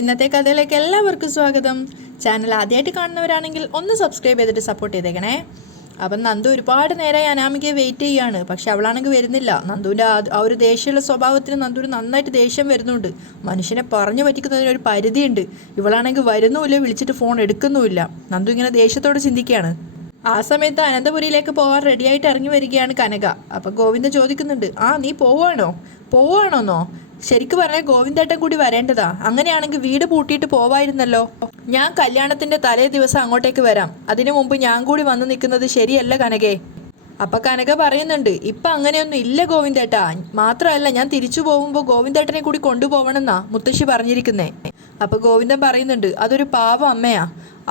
ഇന്നത്തെ കഥയിലേക്ക് എല്ലാവർക്കും സ്വാഗതം. ചാനൽ ആദ്യമായിട്ട് കാണുന്നവരാണെങ്കിൽ ഒന്ന് സബ്സ്ക്രൈബ് ചെയ്തിട്ട് സപ്പോർട്ട് ചെയ്തേക്കണേ. അപ്പം നന്ദു ഒരുപാട് നേരമായി അനാമികയെ വെയിറ്റ് ചെയ്യുകയാണ്. പക്ഷെ അവളാണെങ്കിൽ വരുന്നില്ല. നന്ദുവിൻ്റെ ആ ഒരു ദേഷ്യമുള്ള സ്വഭാവത്തിന് നന്ദുവിന് നന്നായിട്ട് ദേഷ്യം വരുന്നുണ്ട്. മനുഷ്യനെ പറഞ്ഞു പറ്റിക്കുന്നതിനൊരു പരിധിയുണ്ട്. ഇവളാണെങ്കിൽ വരുന്നുമില്ല, വിളിച്ചിട്ട് ഫോൺ എടുക്കുന്നുമില്ല. നന്ദു ഇങ്ങനെ ദേഷ്യത്തോടെ ചിന്തിക്കുകയാണ്. ആ സമയത്ത് അനന്തപുരിയിലേക്ക് പോകാൻ റെഡിയായിട്ട് ഇറങ്ങി വരികയാണ് കനക. അപ്പം ഗോവിന്ദൻ ചോദിക്കുന്നുണ്ട്, നീ പോവാണോന്നോ? ശരിക്കും പറഞ്ഞാൽ ഗോവിന്ദേട്ടൻ കൂടി വരേണ്ടതാ. അങ്ങനെയാണെങ്കിൽ വീട് പൂട്ടിയിട്ട് പോവായിരുന്നല്ലോ. ഞാൻ കല്യാണത്തിന്റെ തലേ ദിവസം അങ്ങോട്ടേക്ക് വരാം. അതിനു മുമ്പ് ഞാൻ കൂടി വന്ന് നിൽക്കുന്നത് ശരിയല്ല കനകേ. അപ്പൊ കനക പറയുന്നുണ്ട്, ഇപ്പൊ അങ്ങനെയൊന്നും ഇല്ല ഗോവിന്ദേട്ടാ. മാത്രമല്ല, ഞാൻ തിരിച്ചു പോകുമ്പോൾ ഗോവിന്ദേട്ടനെ കൂടി കൊണ്ടുപോകണമെന്നാ മുത്തശ്ശി പറഞ്ഞിരിക്കുന്നേ. അപ്പൊ ഗോവിന്ദൻ പറയുന്നുണ്ട്, അതൊരു പാവം അമ്മയാ,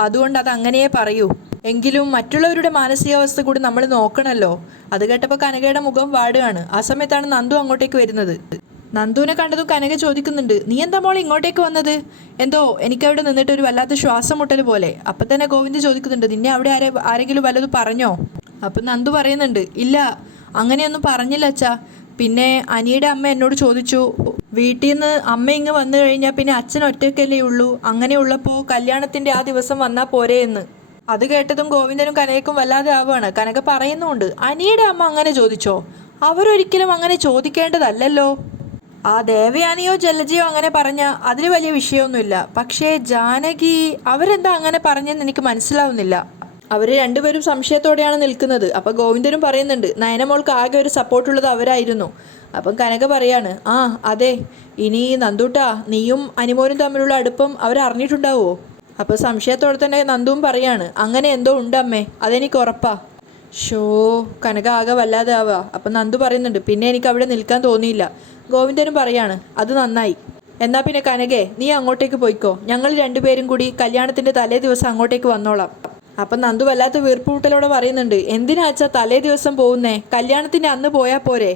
അതുകൊണ്ട് അത് അങ്ങനെയേ പറയൂ. എങ്കിലും മറ്റുള്ളവരുടെ മാനസികാവസ്ഥ കൂടി നമ്മൾ നോക്കണമല്ലോ. അത് കേട്ടപ്പോൾ കനകയുടെ മുഖം വാടുകയാണ്. ആ സമയത്താണ് നന്ദു അങ്ങോട്ടേക്ക് വരുന്നത്. നന്ദുവിനെ കണ്ടതും കനക ചോദിക്കുന്നുണ്ട്, നീ എന്താ മോൾ ഇങ്ങോട്ടേക്ക് വന്നത്? എന്തോ എനിക്കവിടെ നിന്നിട്ട് ഒരു വല്ലാത്ത ശ്വാസം മുട്ടൽ പോലെ. അപ്പം തന്നെ ഗോവിന്ദ് ചോദിക്കുന്നുണ്ട്, നിന്നെ അവിടെ ആരെങ്കിലും വല്ലതും പറഞ്ഞോ? അപ്പം നന്ദു പറയുന്നുണ്ട്, ഇല്ല, അങ്ങനെയൊന്നും പറഞ്ഞില്ല അച്ഛാ. പിന്നെ അനിയുടെ അമ്മ എന്നോട് ചോദിച്ചു, വീട്ടിൽ നിന്ന് അമ്മ ഇങ്ങ് വന്നു കഴിഞ്ഞാൽ പിന്നെ അച്ഛൻ ഒറ്റയ്ക്കല്ലേ ഉള്ളൂ, അങ്ങനെ ഉള്ളപ്പോൾ കല്യാണത്തിൻ്റെ ആ ദിവസം വന്നാൽ പോരേ എന്ന്. അത് കേട്ടതും ഗോവിന്ദനും കനകയ്ക്കും വല്ലാതെ ആവുകയാണ്. കനക പറയുന്നുണ്ട്, അനിയുടെ അമ്മ അങ്ങനെ ചോദിച്ചോ? അവരൊരിക്കലും അങ്ങനെ ചോദിക്കേണ്ടതല്ലല്ലോ. ആ ദേവയാനിയോ ജലജയോ അങ്ങനെ പറഞ്ഞ അതിൽ വലിയ വിഷയമൊന്നുമില്ല. പക്ഷേ ജാനകി, അവരെന്താ അങ്ങനെ പറഞ്ഞെന്ന് എനിക്ക് മനസ്സിലാവുന്നില്ല. അവർ രണ്ടുപേരും സംശയത്തോടെയാണ് നിൽക്കുന്നത്. അപ്പം ഗോവിന്ദനും പറയുന്നുണ്ട്, നയനമോൾക്ക് ആകെ ഒരു സപ്പോർട്ടുള്ളത് അവരായിരുന്നു. അപ്പം കനക പറയാണ്, അതെ, ഇനി നന്ദൂട്ടാ, നീയും അനിമോനും തമ്മിലുള്ള അടുപ്പം അവരറിഞ്ഞിട്ടുണ്ടാവുമോ? അപ്പോൾ സംശയത്തോടെ തന്നെ നന്ദുവും പറയാണ്, അങ്ങനെ എന്തോ ഉണ്ടമ്മേ, അതെനിക്ക് ഉറപ്പാ. കനക ആകെ വല്ലാതെ ആവുക. അപ്പം നന്ദു പറയുന്നുണ്ട്, പിന്നെ എനിക്ക് അവിടെ നിൽക്കാൻ തോന്നിയില്ല. ഗോവിന്ദനും പറയാണ്, അത് നന്നായി. എന്നാൽ പിന്നെ കനകേ, നീ അങ്ങോട്ടേക്ക് പോയിക്കോ. ഞങ്ങൾ രണ്ടുപേരും കൂടി കല്യാണത്തിൻ്റെ തലേ ദിവസം അങ്ങോട്ടേക്ക് വന്നോളാം. അപ്പം നന്ദു വല്ലാത്ത വീർപ്പൂട്ടലോടെ പറയുന്നുണ്ട്, എന്തിനാ അച്ഛാ തലേ ദിവസം പോകുന്നേ? കല്യാണത്തിൻ്റെ അന്ന് പോയാൽ പോരെ?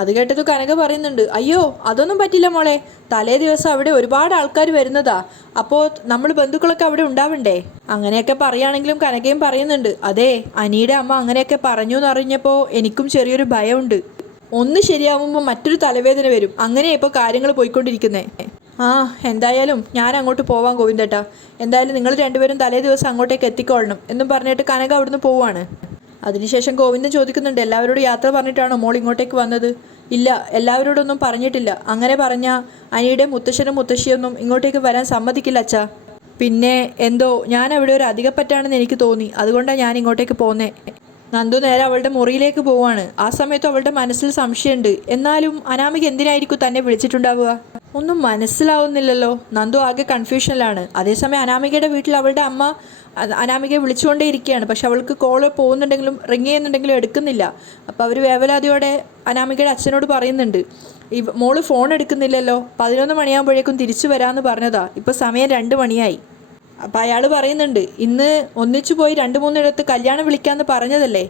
അത് കേട്ടത് കനക പറയുന്നുണ്ട്, അയ്യോ അതൊന്നും പറ്റില്ല മോളെ, തലേ ദിവസം അവിടെ ഒരുപാട് ആൾക്കാർ വരുന്നതാ. അപ്പോൾ നമ്മൾ ബന്ധുക്കളൊക്കെ അവിടെ ഉണ്ടാവണ്ടേ? അങ്ങനെയൊക്കെ പറയുകയാണെങ്കിലും കനകയും പറയുന്നുണ്ട്, അതെ, അനിയുടെ അമ്മ അങ്ങനെയൊക്കെ പറഞ്ഞു എന്നറിഞ്ഞപ്പോൾ എനിക്കും ചെറിയൊരു ഭയമുണ്ട്. ഒന്ന് ശരിയാവുമ്പോൾ മറ്റൊരു തലവേദന വരും. അങ്ങനെയാണ് ഇപ്പോൾ കാര്യങ്ങൾ പോയിക്കൊണ്ടിരിക്കുന്നേ. എന്തായാലും ഞാൻ അങ്ങോട്ട് പോവാം ഗോവിന്ദേട്ടാ. എന്തായാലും നിങ്ങൾ രണ്ടുപേരും തലേ ദിവസം അങ്ങോട്ടേക്ക് എത്തിക്കൊള്ളണം എന്നും പറഞ്ഞിട്ട് കനക അവിടുന്ന് പോവാണ്. അതിനുശേഷം ഗോവിന്ദൻ ചോദിക്കുന്നുണ്ട്, എല്ലാവരോടും യാത്ര പറഞ്ഞിട്ടാണോ മോൾ ഇങ്ങോട്ടേക്ക് വന്നത്? ഇല്ല, എല്ലാവരോടൊന്നും പറഞ്ഞിട്ടില്ല. അങ്ങനെ പറഞ്ഞാൽ അനിയുടെ മുത്തശ്ശനും മുത്തശ്ശിയൊന്നും ഇങ്ങോട്ടേക്ക് വരാൻ സമ്മതിക്കില്ല അച്ഛാ. പിന്നെ എന്തോ ഞാൻ അവിടെ ഒരു അധികപ്പറ്റാണെന്ന് എനിക്ക് തോന്നി, അതുകൊണ്ടാണ് ഞാൻ ഇങ്ങോട്ടേക്ക് പോന്നേ. നന്ദു നേരെ അവളുടെ മുറിയിലേക്ക് പോവാണ്. ആ സമയത്ത് അവളുടെ മനസ്സിൽ സംശയമുണ്ട്. എന്നാലും അനാമിക എന്തിനായിരിക്കും തന്നെ വിളിച്ചിട്ടുണ്ടാവുക? ഒന്നും മനസ്സിലാവുന്നില്ലല്ലോ. നന്ദു ആകെ കൺഫ്യൂഷനിലാണ്. അതേസമയം അനാമികയുടെ വീട്ടിൽ അവളുടെ അമ്മ അനാമികയെ വിളിച്ചുകൊണ്ടേ ഇരിക്കുകയാണ്. പക്ഷെ അവൾക്ക് കോൾ പോകുന്നുണ്ടെങ്കിലും റിങ് ചെയ്യുന്നുണ്ടെങ്കിലും എടുക്കുന്നില്ല. അപ്പോൾ അവർ വേവലാതിയോടെ അനാമികയുടെ അച്ഛനോട് പറയുന്നുണ്ട്, മോള് ഫോൺ എടുക്കുന്നില്ലല്ലോ, 11 മണിയാകുമ്പോഴേക്കും തിരിച്ചു വരാമെന്ന് പറഞ്ഞതാ, ഇപ്പോൾ സമയം 2 മണിയായി. അപ്പം അയാൾ പറയുന്നുണ്ട്, ഇന്ന് ഒന്നിച്ചു പോയി 2-3 ഇടത്ത് കല്യാണം വിളിക്കാമെന്ന് പറഞ്ഞതല്ലേ?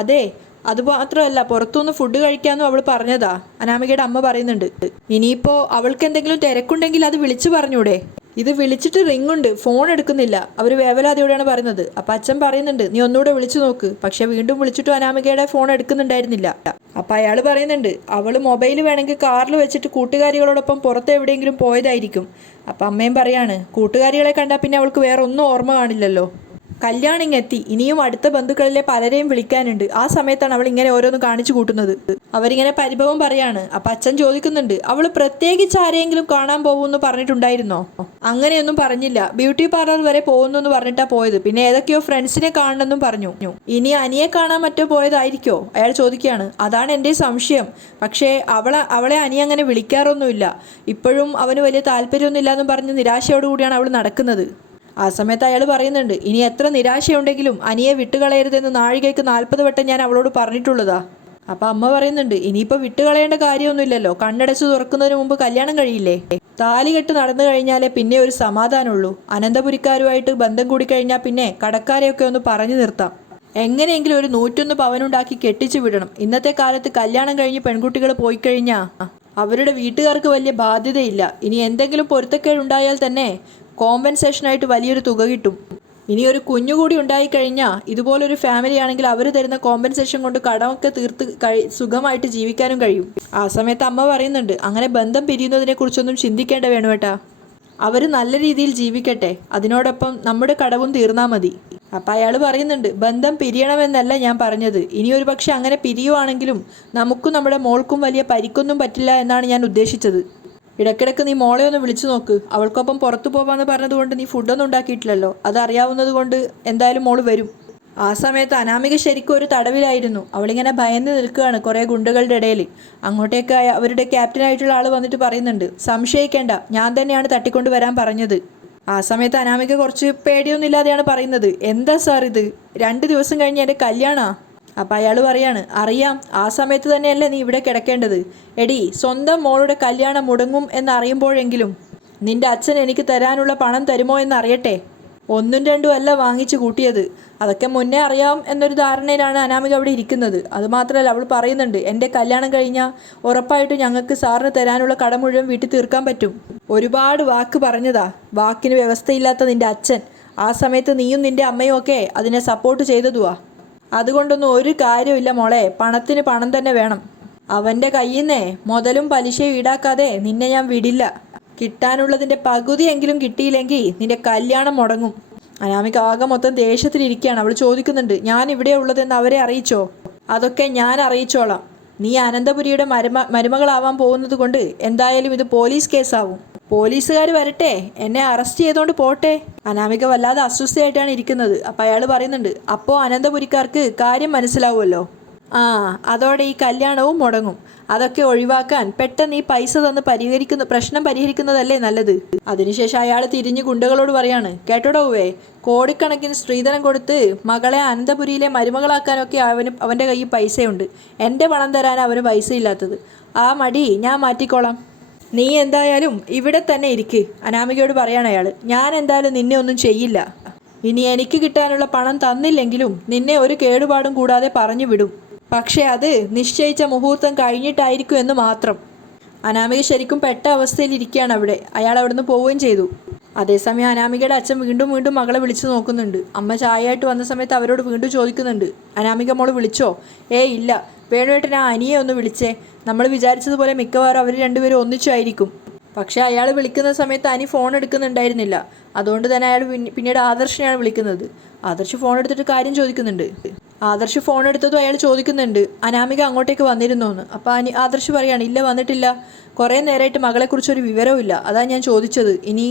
അതെ, അതുമാത്രമല്ല പുറത്തുനിന്ന് ഫുഡ് കഴിക്കാമെന്നും അവൾ പറഞ്ഞതാ, അനാമികയുടെ അമ്മ പറയുന്നുണ്ട്. ഇനിയിപ്പോൾ അവൾക്ക് എന്തെങ്കിലും തിരക്കുണ്ടെങ്കിൽ അത് വിളിച്ചു പറഞ്ഞൂടെ? ഇത് വിളിച്ചിട്ട് റിങ്ങുണ്ട്, ഫോൺ എടുക്കുന്നില്ല. അവർ വേവലാതിയോടെയാണ് പറയുന്നത്. അപ്പം അച്ഛൻ പറയുന്നുണ്ട്, നീ ഒന്നുകൂടെ വിളിച്ചു നോക്ക്. പക്ഷെ വീണ്ടും വിളിച്ചിട്ടും അനാമികയുടെ ഫോൺ എടുക്കുന്നുണ്ടായിരുന്നില്ല. അപ്പം അയാൾ പറയുന്നുണ്ട്, അവൾ മൊബൈൽ വേണമെങ്കിൽ കാറിൽ വെച്ചിട്ട് കൂട്ടുകാരികളോടൊപ്പം പുറത്ത് എവിടെയെങ്കിലും പോയതായിരിക്കും. അപ്പം അമ്മയും പറയാണ്, കൂട്ടുകാരികളെ കണ്ടാൽ പിന്നെ അവൾക്ക് വേറെ ഒന്നും ഓർമ്മ കാണില്ലല്ലോ. കല്യാണം എത്തി, ഇനിയും അടുത്ത ബന്ധുക്കളിലെ പലരെയും വിളിക്കാനുണ്ട്. ആ സമയത്താണ് അവൾ ഇങ്ങനെ ഓരോന്ന് കാണിച്ചു കൂട്ടുന്നത്. അവരിങ്ങനെ പരിഭവം പറയാണ്. അപ്പം അച്ഛൻ ചോദിക്കുന്നുണ്ട്, അവൾ പ്രത്യേകിച്ച് ആരെയെങ്കിലും കാണാൻ പോകുമെന്ന് പറഞ്ഞിട്ടുണ്ടായിരുന്നോ? അങ്ങനെയൊന്നും പറഞ്ഞില്ല, ബ്യൂട്ടി പാർലർ വരെ പോകുന്നു എന്ന് പറഞ്ഞിട്ടാ പോയത്. പിന്നെ ഏതൊക്കെയോ ഫ്രണ്ട്സിനെ കാണണമെന്നും പറഞ്ഞു. ഇനി അനിയെ കാണാൻ മറ്റോ പോയതായിരിക്കോ? അയാൾ ചോദിക്കുകയാണ്. അതാണ് എൻ്റെ സംശയം. പക്ഷേ അവളെ അനി അങ്ങനെ വിളിക്കാറൊന്നുമില്ല. ഇപ്പോഴും അവന് വലിയ താല്പര്യമൊന്നുമില്ല എന്നും പറഞ്ഞ് നിരാശയോടുകൂടിയാണ് അവൾ നടക്കുന്നത്. ആ സമയത്ത് അയാൾ പറയുന്നുണ്ട്, ഇനി എത്ര നിരാശയുണ്ടെങ്കിലും അനിയെ വിട്ടുകളയരുതെന്ന് നാഴികയ്ക്ക് 40 വട്ടം ഞാൻ അവളോട് പറഞ്ഞിട്ടുള്ളതാ. അപ്പം അമ്മ പറയുന്നുണ്ട്, ഇനിയിപ്പോൾ വിട്ടുകളയേണ്ട കാര്യമൊന്നുമില്ലല്ലോ, കണ്ണടച്ച് തുറക്കുന്നതിന് മുമ്പ് കല്യാണം കഴിയില്ലേ? താലികെട്ട് നടന്നു കഴിഞ്ഞാലേ പിന്നെ ഒരു സമാധാനമുള്ളൂ. അനന്തപുരിക്കാരുമായിട്ട് ബന്ധം കൂടിക്കഴിഞ്ഞാൽ പിന്നെ കടക്കാരെയൊക്കെ ഒന്ന് പറഞ്ഞു നിർത്താം. എങ്ങനെയെങ്കിലും ഒരു 101 പവനുണ്ടാക്കി കെട്ടിച്ചു വിടണം. ഇന്നത്തെ കാലത്ത് കല്യാണം കഴിഞ്ഞ് പെൺകുട്ടികൾ പോയി കഴിഞ്ഞാൽ അവരുടെ വീട്ടുകാർക്ക് വലിയ ബാധ്യതയില്ല. ഇനി എന്തെങ്കിലും പൊരുത്തക്കേടുണ്ടായാൽ തന്നെ കോമ്പൻസേഷനായിട്ട് വലിയൊരു തുക കിട്ടും. ഇനി ഒരു കുഞ്ഞുകൂടി ഉണ്ടായിക്കഴിഞ്ഞാൽ ഇതുപോലൊരു ഫാമിലി ആണെങ്കിൽ അവർ തരുന്ന കോമ്പൻസേഷൻ കൊണ്ട് കടമൊക്കെ തീർത്ത് സുഖമായിട്ട് ജീവിക്കാനും കഴിയും. ആ സമയത്ത് അമ്മ പറയുന്നുണ്ട്, അങ്ങനെ ബന്ധം പിരിയുന്നതിനെ കുറിച്ചൊന്നും ചിന്തിക്കേണ്ട വേണുവേട്ടാ. അവർ നല്ല രീതിയിൽ ജീവിക്കട്ടെ, അതിനോടൊപ്പം നമ്മുടെ കടവും തീർന്നാൽ മതി. അപ്പം അയാൾ പറയുന്നുണ്ട്, ബന്ധം പിരിയണമെന്നല്ല ഞാൻ പറഞ്ഞത്, ഇനി ഒരു പക്ഷെ അങ്ങനെ പിരിയുവാണെങ്കിലും നമുക്കും നമ്മുടെ മോൾക്കും വലിയ പരിക്കൊന്നും പറ്റില്ല എന്നാണ് ഞാൻ ഉദ്ദേശിച്ചത്. ഇടയ്ക്കിടയ്ക്ക് നീ മോളെ ഒന്ന് വിളിച്ചു നോക്ക്. അവൾക്കൊപ്പം പുറത്തു പോകാമെന്ന് പറഞ്ഞതുകൊണ്ട് നീ ഫുഡൊന്നും ഉണ്ടാക്കിയിട്ടില്ലല്ലോ, അതറിയാവുന്നത് കൊണ്ട് എന്തായാലും മോള് വരും. ആ സമയത്ത് അനാമിക ശരിക്കും ഒരു തടവിലായിരുന്നു. അവളിങ്ങനെ ഭയന്ന് നിൽക്കുകയാണ് കുറേ ഗുണ്ടകളുടെ ഇടയിൽ. അങ്ങോട്ടേക്ക് അവരുടെ ക്യാപ്റ്റനായിട്ടുള്ള ആൾ വന്നിട്ട് പറയുന്നുണ്ട്, സംശയിക്കേണ്ട, ഞാൻ തന്നെയാണ് തട്ടിക്കൊണ്ട് വരാൻ പറഞ്ഞത്. ആ സമയത്ത് അനാമിക കുറച്ച് പേടിയൊന്നുമില്ലാതെയാണ് പറയുന്നത്, എന്താ സാർ ഇത്, 2 ദിവസം കഴിഞ്ഞ് എൻ്റെ കല്യാണാ? അപ്പം അയാൾ പറയാണ്, അറിയാം, ആ സമയത്ത് തന്നെയല്ലേ നീ ഇവിടെ കിടക്കേണ്ടത്. എടി, സ്വന്തം മോളുടെ കല്യാണം മുടങ്ങും എന്നറിയുമ്പോഴെങ്കിലും നിന്റെ അച്ഛൻ എനിക്ക് തരാനുള്ള പണം തരുമോ എന്നറിയട്ടെ. 1ഉം 2ഉം അല്ല വാങ്ങിച്ചു കൂട്ടിയത്, അതൊക്കെ മുന്നേ അറിയാം എന്നൊരു ധാരണയിലാണ് അനാമിക അവിടെ ഇരിക്കുന്നത്. അതുമാത്രമല്ല, അവൾ പറയുന്നുണ്ട്, എൻ്റെ കല്യാണം കഴിഞ്ഞാൽ ഉറപ്പായിട്ടും ഞങ്ങൾക്ക് സാറിന് തരാനുള്ള കടം മുഴുവൻ വീട്ടിൽ തീർക്കാൻ പറ്റും. ഒരുപാട് വാക്ക് പറഞ്ഞതാ, വാക്കിന് വ്യവസ്ഥയില്ലാത്ത നിൻ്റെ അച്ഛൻ ആ സമയത്ത് നീയും നിൻ്റെ അമ്മയും ഒക്കെ അതിനെ സപ്പോർട്ട് ചെയ്തതുവാ. അതുകൊണ്ടൊന്നും ഒരു കാര്യമില്ല മോളെ, പണത്തിന് പണം തന്നെ വേണം. അവൻ്റെ കയ്യിൽ നിന്നേ മുതലും പലിശയും ഈടാക്കാതെ നിന്നെ ഞാൻ വിടില്ല. കിട്ടാനുള്ളതിൻ്റെ പകുതിയെങ്കിലും കിട്ടിയില്ലെങ്കിൽ നിന്റെ കല്യാണം മുടങ്ങും. അനാമിക ആകെ മൊത്തം ദേഷ്യത്തിലിരിക്കുകയാണ്. അവൾ ചോദിക്കുന്നുണ്ട്, ഞാൻ ഇവിടെ ഉള്ളതെന്ന് അവരെ അറിയിച്ചോ? അതൊക്കെ ഞാൻ അറിയിച്ചോളാം. നീ അനന്തപുരിയുടെ മരുമകളാവാൻ പോകുന്നത് കൊണ്ട് എന്തായാലും ഇത് പോലീസ് കേസാവും. പോലീസുകാർ വരട്ടെ, എന്നെ അറസ്റ്റ് ചെയ്തുകൊണ്ട് പോട്ടെ. അനാമിക വല്ലാതെ അസ്വസ്ഥയായിട്ടാണ് ഇരിക്കുന്നത്. അപ്പം അയാൾ പറയുന്നുണ്ട്, അപ്പോൾ അനന്തപുരിക്കാർക്ക് കാര്യം മനസ്സിലാവുമല്ലോ. അതോടെ ഈ കല്യാണവും മുടങ്ങും. അതൊക്കെ ഒഴിവാക്കാൻ പെട്ടെന്ന് ഈ പൈസ തന്ന് പ്രശ്നം പരിഹരിക്കുന്നതല്ലേ നല്ലത്. അതിനുശേഷം അയാൾ തിരിഞ്ഞ് ഗുണ്ടകളോട് പറയാണ്, കേട്ടോടേ, കോടിക്കണക്കിന് സ്ത്രീധനം കൊടുത്ത് മകളെ അനന്തപുരിയിലെ മരുമകളാക്കാനൊക്കെ അവൻ്റെ കയ്യിൽ പൈസയുണ്ട്. എൻ്റെ പണം തരാൻ അവന് പൈസ ഇല്ലാത്തത്. ആ മടി ഞാൻ മാറ്റിക്കോളാം. നീ എന്തായാലും ഇവിടെ തന്നെ ഇരിക്ക്. അനാമികയോട് പറയാണ് അയാൾ, ഞാൻ എന്തായാലും നിന്നെ ഒന്നും ചെയ്യില്ല. ഇനി എനിക്ക് കിട്ടാനുള്ള പണം തന്നില്ലെങ്കിലും നിന്നെ ഒരു കേടുപാടും കൂടാതെ പറഞ്ഞു വിടും. പക്ഷേ അത് നിശ്ചയിച്ച മുഹൂർത്തം കഴിഞ്ഞിട്ടായിരിക്കും എന്ന് മാത്രം. അനാമിക ശരിക്കും പെട്ട അവസ്ഥയിലിരിക്കുകയാണ് അവിടെ. അയാൾ അവിടുന്ന് പോവുകയും ചെയ്തു. അതേസമയം അനാമികയുടെ അച്ഛൻ വീണ്ടും വീണ്ടും മകളെ വിളിച്ചു നോക്കുന്നുണ്ട്. അമ്മ ചായയായിട്ട് വന്ന സമയത്ത് അവരോട് വീണ്ടും ചോദിക്കുന്നുണ്ട്, അനാമിക മോള് വിളിച്ചോ? ഇല്ല. വേണുവേട്ടൻ ആ അനിയെ ഒന്ന് വിളിച്ചേ. നമ്മൾ വിചാരിച്ചതുപോലെ മിക്കവാറും അവർ രണ്ടുപേരും ഒന്നിച്ചായിരിക്കും. പക്ഷേ അയാൾ വിളിക്കുന്ന സമയത്ത് അനി ഫോൺ എടുക്കുന്നുണ്ടായിരുന്നില്ല. അതുകൊണ്ട് തന്നെ അയാൾ പിന്നീട് ആദർശിനെയാണ് വിളിക്കുന്നത്. ആദർശ് ഫോൺ എടുത്തിട്ട് കാര്യം ചോദിക്കുന്നുണ്ട്. ആദർശ് ഫോൺ എടുത്തതും അയാൾ ചോദിക്കുന്നുണ്ട്, അനാമിക അങ്ങോട്ടേക്ക് വന്നിരുന്നോ എന്ന്. അപ്പോൾ ആദർശ് പറയാണ്, ഇല്ല വന്നിട്ടില്ല, കുറേ നേരമായിട്ട് മകളെക്കുറിച്ചൊരു വിവരവും ഇല്ല, അതാ ഞാൻ ചോദിച്ചത്. ഇനി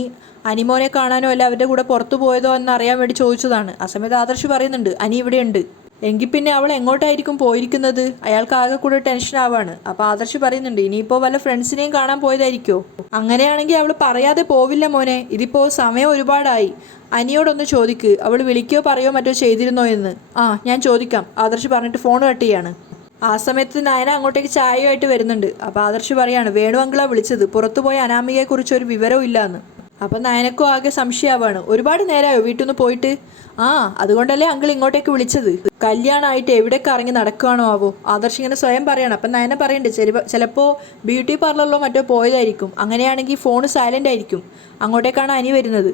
അനിമോനെ കാണാനോ അല്ല അവരുടെ കൂടെ പുറത്തു പോയതോ എന്നറിയാൻ വേണ്ടി ചോദിച്ചതാണ്. ആ സമയത്ത് ആദർശ് പറയുന്നുണ്ട്, അനി ഇവിടെയുണ്ട്. എങ്കിൽ പിന്നെ അവൾ എങ്ങോട്ടായിരിക്കും പോയിരിക്കുന്നത്? അയാൾക്ക് ആകെ കൂടെ ടെൻഷൻ ആവാണ്. അപ്പോൾ ആദർശ് പറയുന്നുണ്ട്, ഇനിയിപ്പോൾ വല്ല ഫ്രണ്ട്സിനെയും കാണാൻ പോയതായിരിക്കോ? അങ്ങനെയാണെങ്കിൽ അവൾ പറയാതെ പോവില്ല മോനെ, ഇതിപ്പോൾ സമയം ഒരുപാടായി. അനിയോടൊന്ന് ചോദിക്ക്, അവൾ വിളിക്കുകയോ പറയോ മറ്റോ ചെയ്തിരുന്നോ എന്ന്. ഞാൻ ചോദിക്കാം, ആദർശ് പറഞ്ഞിട്ട് ഫോൺ കട്ട് ചെയ്യാണ്. ആ സമയത്ത് നയന അങ്ങോട്ടേക്ക് ചായയുമായിട്ട് വരുന്നുണ്ട്. അപ്പോൾ ആദർശ് പറയാണ്, വേണു അങ്കിളാ വിളിച്ചത്, പുറത്തുപോയ അനാമികയെക്കുറിച്ച് ഒരു വിവരവും ഇല്ലാന്ന്. അപ്പം നയനക്കും ആകെ സംശയമാവാണ്. ഒരുപാട് നേരമായോ വീട്ടിൽ നിന്ന് പോയിട്ട്? അതുകൊണ്ടല്ലേ അങ്കിൾ ഇങ്ങോട്ടേക്ക് വിളിച്ചത്. കല്യാണമായിട്ട് എവിടേക്ക് ഇറങ്ങി നടക്കുകയാണോ ആവോ? ആദർശ് ഇങ്ങനെ സ്വയം പറയണം. അപ്പം നയന പറയണ്ടേ, ചിലപ്പോൾ ബ്യൂട്ടി പാർലറിലോ മറ്റോ പോയതായിരിക്കും. അങ്ങനെയാണെങ്കിൽ ഫോൺ സൈലൻ്റ് ആയിരിക്കും. അങ്ങോട്ടേക്കാണ് അനി വരുന്നത്.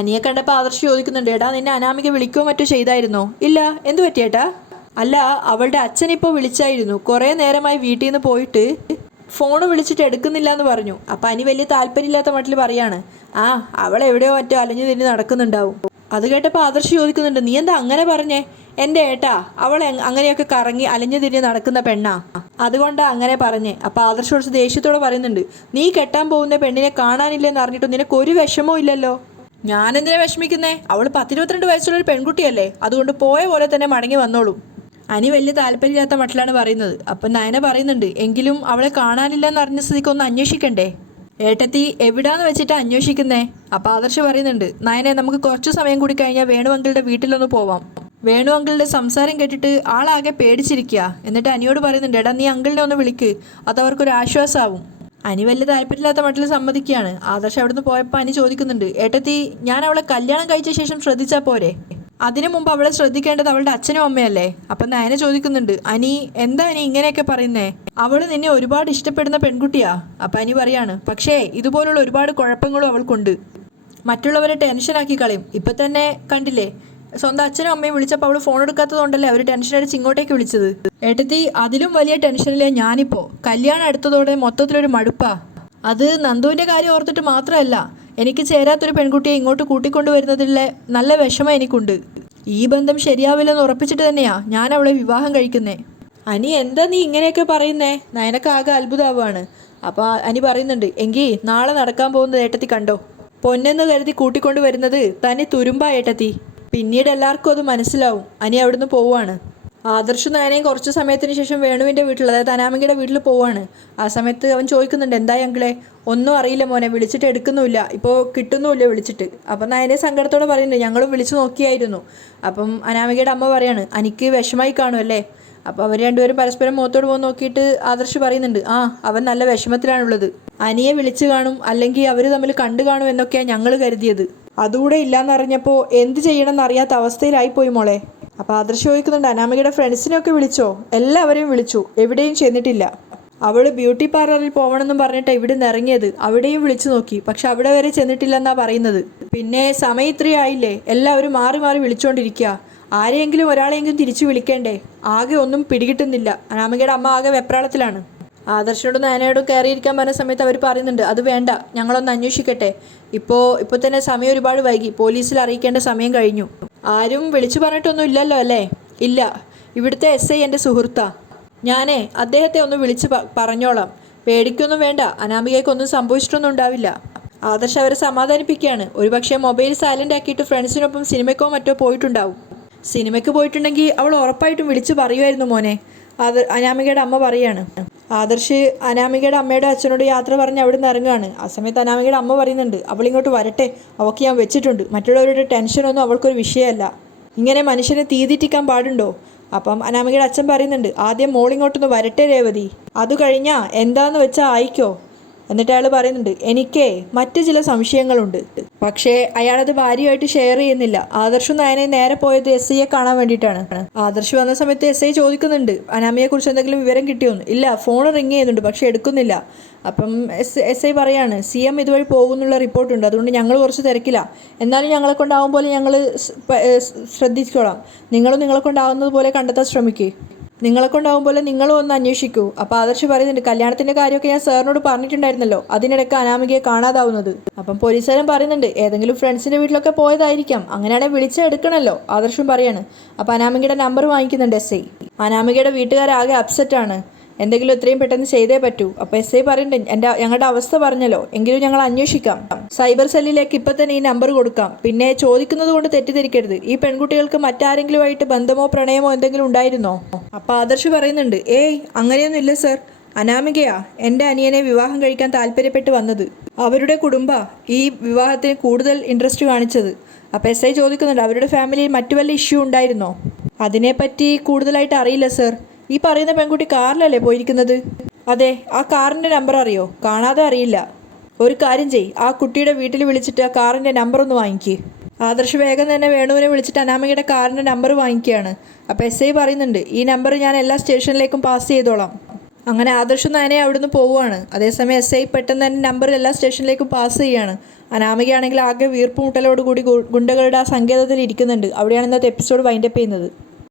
അനിയെ കണ്ടപ്പോൾ ആദർശ് ചോദിക്കുന്നുണ്ട്, എടാ നിന്നെ അനാമിക വിളിക്കുകയോ മറ്റോ ചെയ്തായിരുന്നോ? ഇല്ല. എന്ത് പറ്റിയേട്ടാ? അല്ല, അവളുടെ അച്ഛനിപ്പോൾ വിളിച്ചായിരുന്നു. കുറേ നേരമായി വീട്ടിൽ നിന്ന് പോയിട്ട് ഫോൺ വിളിച്ചിട്ട് എടുക്കുന്നില്ല എന്ന് പറഞ്ഞു. അപ്പം അനി വലിയ താല്പര്യമില്ലാത്ത മട്ടിൽ പറയാണ്, അവൾ എവിടെയോ മറ്റോ അലഞ്ഞു തിരിഞ്ഞ് നടക്കുന്നുണ്ടാവും. അത് കേട്ടപ്പോൾ ആദർശ് ചോദിക്കുന്നുണ്ട്, നീ എന്താ അങ്ങനെ പറഞ്ഞേ? എൻ്റെ ഏട്ടാ, അവൾ അങ്ങനെയൊക്കെ കറങ്ങി അലഞ്ഞു തിരിഞ്ഞ് നടക്കുന്ന പെണ്ണാ, അതുകൊണ്ടാണ് അങ്ങനെ പറഞ്ഞേ. അപ്പോൾ ആദർശ് കുറച്ച് ദേഷ്യത്തോടെ പറയുന്നുണ്ട്, നീ കെട്ടാൻ പോകുന്ന പെണ്ണിനെ കാണാനില്ലെന്ന് അറിഞ്ഞിട്ടും നിനക്ക് ഒരു വിഷമവും ഇല്ലല്ലോ. ഞാനെന്തിനാ വിഷമിക്കുന്നേ? അവൾ 10-22 വയസ്സുള്ളൊരു പെൺകുട്ടിയല്ലേ, അതുകൊണ്ട് പോയ പോലെ തന്നെ മടങ്ങി വന്നോളും. അനി വലിയ താല്പര്യമില്ലാത്ത മട്ടിലാണ് പറയുന്നത്. അപ്പം നയന പറയുന്നുണ്ട്, എങ്കിലും അവളെ കാണാനില്ലെന്ന് അറിഞ്ഞ സ്ഥിതിക്ക് ഒന്ന് അന്വേഷിക്കണ്ടേ? ഏട്ടത്തി എവിടാന്ന് വെച്ചിട്ട് അന്വേഷിക്കുന്നേ? അപ്പോൾ ആദർശ് പറയുന്നുണ്ട്, നയനെ നമുക്ക് കുറച്ച് സമയം കൂടി കഴിഞ്ഞാൽ വേണു അങ്കിളുടെ വീട്ടിലൊന്ന് പോവാം. വേണു അങ്കിളുടെ സംസാരം കേട്ടിട്ട് ആളാകെ പേടിച്ചിരിക്കുക. എന്നിട്ട് അനിയോട് പറയുന്നുണ്ട്, എടാ നീ അങ്കിളിനെ ഒന്ന് വിളിക്ക്, അതവർക്കൊരു ആശ്വാസമാവും. അനി വലിയ താല്പര്യമില്ലാത്ത മട്ടിൽ സമ്മതിക്കുകയാണ്. ആദർശ് അവിടുന്ന് പോയപ്പോൾ അനി ചോദിക്കുന്നുണ്ട്, ഏട്ടത്തി ഞാൻ അവളെ കല്യാണം കഴിച്ച ശേഷം ശ്രദ്ധിച്ചാൽ പോരെ? അതിനു മുമ്പ് അവളെ ശ്രദ്ധിക്കേണ്ടത് അവളുടെ അച്ഛനും അമ്മയല്ലേ? അപ്പം നയന ചോദിക്കുന്നുണ്ട്, അനി എന്താ അനി ഇങ്ങനെയൊക്കെ പറയുന്നേ? അവൾ നിന്നെ ഒരുപാട് ഇഷ്ടപ്പെടുന്ന പെൺകുട്ടിയാ. അപ്പം അനി പറയാണ്, പക്ഷേ ഇതുപോലുള്ള ഒരുപാട് കുഴപ്പങ്ങളും അവൾക്കുണ്ട്. മറ്റുള്ളവരെ ടെൻഷനാക്കി കളയും. ഇപ്പം തന്നെ കണ്ടില്ലേ, സ്വന്തം അച്ഛനും അമ്മയും വിളിച്ചപ്പോൾ അവൾ ഫോൺ എടുക്കാത്തതുകൊണ്ടല്ലേ അവർ ടെൻഷൻ അടിച്ച് ഇങ്ങോട്ടേക്ക് വിളിച്ചത്. ഏട്ടത്തി അതിലും വലിയ ടെൻഷനിലെ ഞാനിപ്പോൾ. കല്യാണം അടുത്തതോടെ മൊത്തത്തിലൊരു മടുപ്പാ. അത് നന്ദുവിൻ്റെ കാര്യം ഓർത്തിട്ട് മാത്രമല്ല, എനിക്ക് ചേരാത്തൊരു പെൺകുട്ടിയെ ഇങ്ങോട്ട് കൂട്ടിക്കൊണ്ടുവരുന്നതിലെ നല്ല വിഷമം എനിക്കുണ്ട്. ഈ ബന്ധം ശരിയാവില്ലെന്ന് ഉറപ്പിച്ചിട്ട് തന്നെയാ ഞാൻ അവളെ വിവാഹം കഴിക്കുന്നേ. അനി എന്താ നീ ഇങ്ങനെയൊക്കെ പറയുന്നേ? നയനക്ക് ആകെ അത്ഭുതമാവാണ്. അപ്പോൾ അനി പറയുന്നുണ്ട്, എങ്കിൽ നാളെ നടക്കാൻ പോകുന്നത് ഏട്ടത്തി കണ്ടോ. പൊന്നെന്ന് കരുതി കൂട്ടിക്കൊണ്ടു വരുന്നത് തനി തുരുമ്പാ ഏട്ടത്തി. പിന്നീട് എല്ലാവർക്കും അത് മനസ്സിലാവും. അനി അവിടുന്ന് പോവുകയാണ്. ആദർശും നയനയും കുറച്ച് സമയത്തിന് ശേഷം വേണുവിൻ്റെ വീട്ടിൽ, അതായത് അനാമികയുടെ വീട്ടിൽ പോവാണ്. ആ സമയത്ത് അവൻ ചോദിക്കുന്നുണ്ട്, എന്തായി അങ്കിളെ? ഒന്നും അറിയില്ല മോനെ, വിളിച്ചിട്ട് എടുക്കുന്നുമില്ല, ഇപ്പോൾ കിട്ടുന്നുമില്ല വിളിച്ചിട്ട്. അപ്പം നയനെ സങ്കടത്തോടെ പറയുന്നുണ്ട്, ഞങ്ങളും വിളിച്ചു നോക്കിയായിരുന്നു. അപ്പം അനാമികയുടെ അമ്മ പറയാണ്, എനിക്ക് വിഷമായി കാണുമല്ലേ. അപ്പോൾ അവർ രണ്ടുപേരും പരസ്പരം മുഖത്തോട് പോകുന്ന നോക്കിയിട്ട് ആദർശ് പറയുന്നുണ്ട്, ആ അവൻ നല്ല വിഷമത്തിലാണുള്ളത്. അനിയെ വിളിച്ചു കാണും, അല്ലെങ്കിൽ അവർ തമ്മിൽ കണ്ടു കാണും എന്നൊക്കെയാണ് ഞങ്ങൾ കരുതിയത്. അതുകൂടെ ഇല്ലയെന്നറിഞ്ഞപ്പോൾ എന്ത് ചെയ്യണമെന്ന് അറിയാത്ത അവസ്ഥയിലായിപ്പോയി മോളെ. അപ്പോൾ ആദർശ് ചോദിക്കുന്നുണ്ട്, അനാമികയുടെ ഫ്രണ്ട്സിനെയൊക്കെ വിളിച്ചോ? എല്ലാവരെയും വിളിച്ചു, എവിടെയും ചെന്നിട്ടില്ല. അവൾ ബ്യൂട്ടി പാർലറിൽ പോകണമെന്നും പറഞ്ഞിട്ട് ഇവിടെ നിന്ന് ഇറങ്ങിയത്. അവിടെയും വിളിച്ചു നോക്കി, പക്ഷെ അവിടെ വരെ ചെന്നിട്ടില്ലെന്നാണ് പറയുന്നത്. പിന്നെ സമയം ഇത്രയും ആയില്ലേ, എല്ലാവരും മാറി മാറി വിളിച്ചുകൊണ്ടിരിക്കുക. ആരെയെങ്കിലും ഒരാളെയെങ്കിലും തിരിച്ചു വിളിക്കേണ്ടേ? ആകെ ഒന്നും പിടികിട്ടുന്നില്ല. അനാമികയുടെ അമ്മ ആകെ വെപ്രാളത്തിലാണ്. ആദർശനോടും നയനയോടും കയറിയിരിക്കാൻ പറഞ്ഞ സമയത്ത് അവർ പറയുന്നുണ്ട്, അത് വേണ്ട, ഞങ്ങളൊന്ന് അന്വേഷിക്കട്ടെ. ഇപ്പോൾ തന്നെ സമയം ഒരുപാട് വൈകി, പോലീസിൽ അറിയിക്കേണ്ട സമയം കഴിഞ്ഞു. ആരും വിളിച്ചു പറഞ്ഞിട്ടൊന്നും ഇല്ലല്ലോ അല്ലേ? ഇല്ല, ഇവിടുത്തെ SI എൻ്റെ സുഹൃത്താ. ഞാനേ അദ്ദേഹത്തെ ഒന്ന് വിളിച്ച് പറഞ്ഞോളാം, പേടിക്കൊന്നും വേണ്ട, അനാമികയ്ക്കൊന്നും സംഭവിച്ചിട്ടൊന്നും ഉണ്ടാവില്ല. ആദർശ് അവരെ സമാധാനിപ്പിക്കുകയാണ്. ഒരുപക്ഷെ മൊബൈൽ സൈലൻ്റ് ആക്കിയിട്ട് ഫ്രണ്ട്സിനൊപ്പം സിനിമയ്ക്കോ മറ്റോ പോയിട്ടുണ്ടാവും. സിനിമയ്ക്ക് പോയിട്ടുണ്ടെങ്കിൽ അവൾ ഉറപ്പായിട്ടും വിളിച്ച് പറയുമായിരുന്നു മോനെ, അനാമികയുടെ അമ്മ പറയാണ്. ആദർശ് അനാമികയുടെ അമ്മയുടെ അച്ഛനോട് യാത്ര പറഞ്ഞ് അവിടെ നിന്ന് ഇറങ്ങുകയാണ്. ആ സമയത്ത് അനാമികയുടെ അമ്മ പറയുന്നുണ്ട്, അവളിങ്ങോട്ട് വരട്ടെ, അവൾക്ക് ഞാൻ വെച്ചിട്ടുണ്ട്. മറ്റുള്ളവരുടെ ടെൻഷനൊന്നും അവൾക്കൊരു വിഷയമല്ല. ഇങ്ങനെ മനുഷ്യനെ തീതിറ്റിക്കാൻ പാടുണ്ടോ? അപ്പം അനാമികയുടെ അച്ഛൻ പറയുന്നുണ്ട്, ആദ്യം മോളിങ്ങോട്ടൊന്ന് വരട്ടെ രേവതി, അത് കഴിഞ്ഞാൽ എന്താന്ന് വെച്ചാൽ ആയിക്കോ. എന്നിട്ട് അയാൾ പറയുന്നുണ്ട്, എനിക്കേ മറ്റു ചില സംശയങ്ങളുണ്ട്. പക്ഷേ അയാളത് ഭാര്യയായിട്ട് ഷെയർ ചെയ്യുന്നില്ല. ആദർശും നയനയും നേരെ പോയത് SIയെ കാണാൻ വേണ്ടിയിട്ടാണ്. ആദർശ് വന്ന സമയത്ത് SI ചോദിക്കുന്നുണ്ട്, അനാമിയെക്കുറിച്ച് എന്തെങ്കിലും വിവരം കിട്ടിയോന്ന്. ഇല്ല, ഫോൺ റിങ് ചെയ്യുന്നുണ്ട്, പക്ഷെ എടുക്കുന്നില്ല. അപ്പം SI പറയാണ്, CM ഇതുവഴി പോകുന്നുള്ള റിപ്പോർട്ടുണ്ട്, അതുകൊണ്ട് ഞങ്ങൾ കുറച്ച് തിരക്കില്ല. എന്നാലും ഞങ്ങളെ കൊണ്ടാവും പോലെ ഞങ്ങൾ ശ്രദ്ധിച്ചോളാം. നിങ്ങളും നിങ്ങളെ കൊണ്ടാവുന്നത് പോലെ കണ്ടെത്താൻ ശ്രമിക്കുക. നിങ്ങളെ കൊണ്ടാവും പോലെ നിങ്ങളും ഒന്ന് അന്വേഷിക്കൂ. അപ്പോൾ ആദർശ് പറയുന്നുണ്ട്, കല്യാണത്തിൻ്റെ കാര്യമൊക്കെ ഞാൻ സാറിനോട് പറഞ്ഞിട്ടുണ്ടായിരുന്നല്ലോ, അതിനിടയ്ക്ക് അനാമികയെ കാണാതാവുന്നത്. അപ്പം പോലീസുകാരൻ പറയുന്നുണ്ട്, ഏതെങ്കിലും ഫ്രണ്ട്സിൻ്റെ വീട്ടിലൊക്കെ പോയതായിരിക്കാം, അങ്ങനെയാണെങ്കിൽ വിളിച്ചെടുക്കണമല്ലോ. ആദർശും പറയാണ്. അപ്പോൾ അനാമികയുടെ നമ്പർ വാങ്ങിക്കുന്നുണ്ട് SI. അനാമികയുടെ വീട്ടുകാരാകെ അപ്സെറ്റാണ്. എന്തെങ്കിലും എത്രയും പെട്ടെന്ന് ചെയ്തേ പറ്റൂ. അപ്പോൾ SI പറയുന്നുണ്ട്, ഞങ്ങളുടെ അവസ്ഥ പറഞ്ഞല്ലോ, എങ്കിലും ഞങ്ങൾ അന്വേഷിക്കാം. സൈബർ സെല്ലിലേക്ക് ഇപ്പം തന്നെ ഈ നമ്പർ കൊടുക്കാം. പിന്നെ ചോദിക്കുന്നത് കൊണ്ട് തെറ്റിദ്ധരിക്കരുത്, ഈ പെൺകുട്ടികൾക്ക് മറ്റാരെങ്കിലുമായിട്ട് ബന്ധമോ പ്രണയമോ എന്തെങ്കിലും ഉണ്ടായിരുന്നോ? അപ്പോൾ ആദർശ് പറയുന്നുണ്ട്, ഏയ് അങ്ങനെയൊന്നും ഇല്ല സർ. അനാമികയാ എൻ്റെ അനിയനെ വിവാഹം കഴിക്കാൻ താല്പര്യപ്പെട്ട് വന്നത്. അവരുടെ കുടുംബ ഈ വിവാഹത്തിന് കൂടുതൽ ഇൻട്രസ്റ്റ് കാണിച്ചത്. അപ്പോൾ SI ചോദിക്കുന്നുണ്ട്, അവരുടെ ഫാമിലിയിൽ മറ്റു വല്ല ഇഷ്യൂ ഉണ്ടായിരുന്നോ? അതിനെപ്പറ്റി കൂടുതലായിട്ട് അറിയില്ല സർ. ഈ പറയുന്ന പെൺകുട്ടി കാറിലല്ലേ പോയിരിക്കുന്നത്? അതെ, ആ കാറിൻ്റെ നമ്പർ അറിയോ? കാണാതെ അറിയില്ല. ഒരു കാര്യം ചെയ്യ്, ആ കുട്ടിയുടെ വീട്ടിൽ വിളിച്ചിട്ട് ആ കാറിൻ്റെ നമ്പർ ഒന്ന് വാങ്ങിക്കുക. ആദർശ് വേഗം തന്നെ വേണുവിനെ വിളിച്ചിട്ട് അനാമികയുടെ കാറിൻ്റെ നമ്പർ വാങ്ങിക്കുകയാണ്. അപ്പോൾ SI പറയുന്നുണ്ട്, ഈ നമ്പർ ഞാൻ എല്ലാ സ്റ്റേഷനിലേക്കും പാസ് ചെയ്തോളാം. അങ്ങനെ ആദർശും നയനെ അവിടുന്ന് പോവുകയാണ്. അതേസമയം SI പെട്ടെന്ന് തന്നെ നമ്പർ എല്ലാ സ്റ്റേഷനിലേക്കും പാസ് ചെയ്യുകയാണ്. അനാമികയാണെങ്കിൽ ആകെ വീർപ്പുമുട്ടലോടുകൂടി ഗുണ്ടകളുടെ ആ സങ്കേതത്തിൽ ഇരിക്കുന്നുണ്ട്. അവിടെയാണ് ഇന്നത്തെ എപ്പിസോഡ് വൈൻഡപ്പ് ചെയ്യുന്നത്.